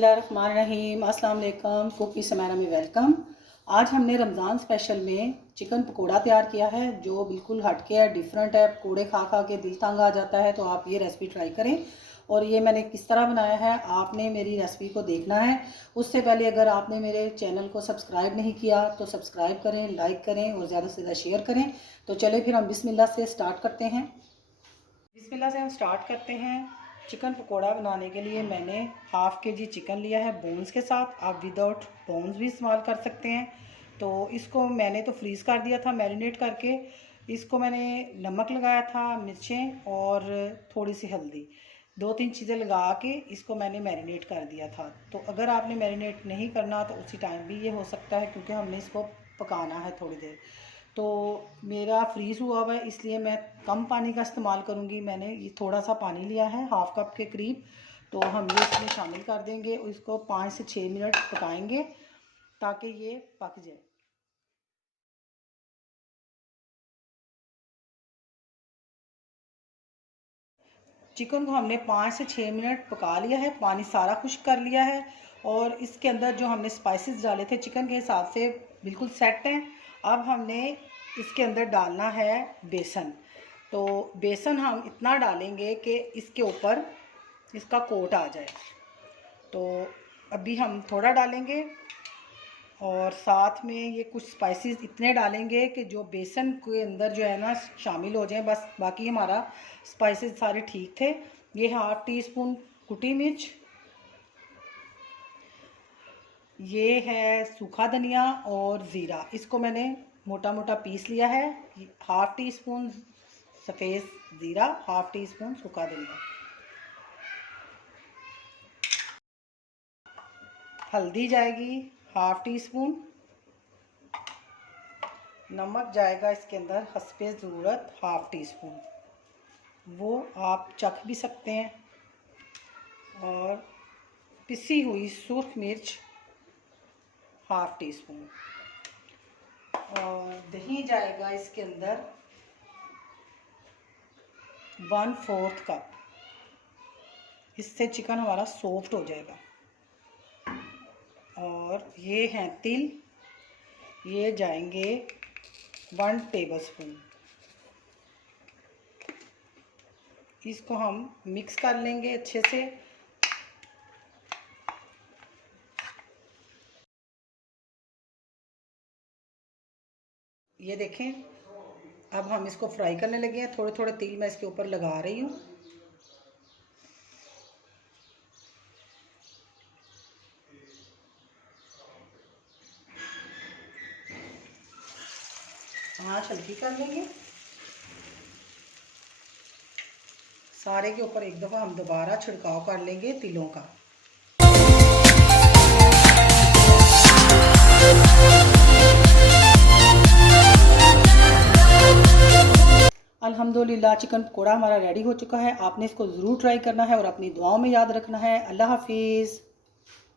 बिस्मिल्लाहिर्रहमानिर्रहीम, अस्सलाम वालेकुम। कुकी समारा में वेलकम। आज हमने रमज़ान स्पेशल में चिकन पकोड़ा तैयार किया है जो बिल्कुल हटके है, डिफरेंट है। पकोड़े खा खा के दिल तंग आ जाता है, तो आप ये रेसिपी ट्राई करें। और ये मैंने किस तरह बनाया है आपने मेरी रेसिपी को देखना है। उससे पहले अगर आपने मेरे चैनल को सब्सक्राइब नहीं किया तो सब्सक्राइब करें, लाइक करें और ज़्यादा से ज़्यादा शेयर करें। तो चले फिर हम बिस्मिल्लाह से स्टार्ट करते हैं। बिस्मिल्लाह से हम स्टार्ट करते हैं। चिकन पकोड़ा बनाने के लिए मैंने हाफ़ के जी चिकन लिया है बोन्स के साथ। आप विदाउट बोन्स भी इस्तेमाल कर सकते हैं। तो इसको मैंने तो फ्रीज़ कर दिया था मैरिनेट करके। इसको मैंने नमक लगाया था, मिर्चें और थोड़ी सी हल्दी, 2-3 चीज़ें लगा के इसको मैंने मैरिनेट कर दिया था। तो अगर आपने मैरिनेट नहीं करना तो उसी टाइम भी ये हो सकता है, क्योंकि हमने इसको पकाना है थोड़ी देर। तो मेरा फ्रीज़ हुआ हुआ है इसलिए मैं कम पानी का इस्तेमाल करूँगी। मैंने ये थोड़ा सा पानी लिया है, हाफ़ कप के करीब। तो हम ये इसमें शामिल कर देंगे और इसको 5 से 6 मिनट पकाएंगे ताकि ये पक जाए। चिकन को हमने 5 से 6 मिनट पका लिया है, पानी सारा खुश्क कर लिया है। और इसके अंदर जो हमने स्पाइसेस डाले थे चिकन के हिसाब से बिल्कुल सेट हैं। अब हमने इसके अंदर डालना है बेसन। तो बेसन हम इतना डालेंगे कि इसके ऊपर इसका कोट आ जाए। तो अभी हम थोड़ा डालेंगे और साथ में ये कुछ स्पाइसेस इतने डालेंगे कि जो बेसन के अंदर जो है ना शामिल हो जाएं। बस बाकी हमारा स्पाइसेस सारे ठीक थे। ये 1/2 टीस्पून कुटी मिर्च, ये है सूखा धनिया और ज़ीरा, इसको मैंने मोटा मोटा पीस लिया है। 1/2 टीस्पून सफ़ेद ज़ीरा, 1/2 टीस्पून सूखा धनिया, हल्दी जाएगी 1/2 टीस्पून, नमक जाएगा इसके अंदर हस्बे ज़रूरत 1/2 टीस्पून, वो आप चख भी सकते हैं। और पिसी हुई सूख मिर्च 1/2 टीस्पून। और दही जाएगा इसके अंदर 1/4 कप। इससे चिकन हमारा सॉफ्ट हो जाएगा। और ये हैं तिल, ये जाएंगे 1 टेबलस्पून। इसको हम मिक्स कर लेंगे अच्छे से। ये देखें, अब हम इसको फ्राई करने लगे हैं। थोड़े थोड़े तिल मैं इसके ऊपर लगा रही हूँ। आँच हल्की कर लेंगे। सारे के ऊपर एक दफ़ा हम दोबारा छिड़काव कर लेंगे तिलों का। अल्हम्दुलिल्लाह चिकन पकोड़ा हमारा रेडी हो चुका है। आपने इसको ज़रूर ट्राई करना है और अपनी दुआओं में याद रखना है। अल्लाह हाफिज़।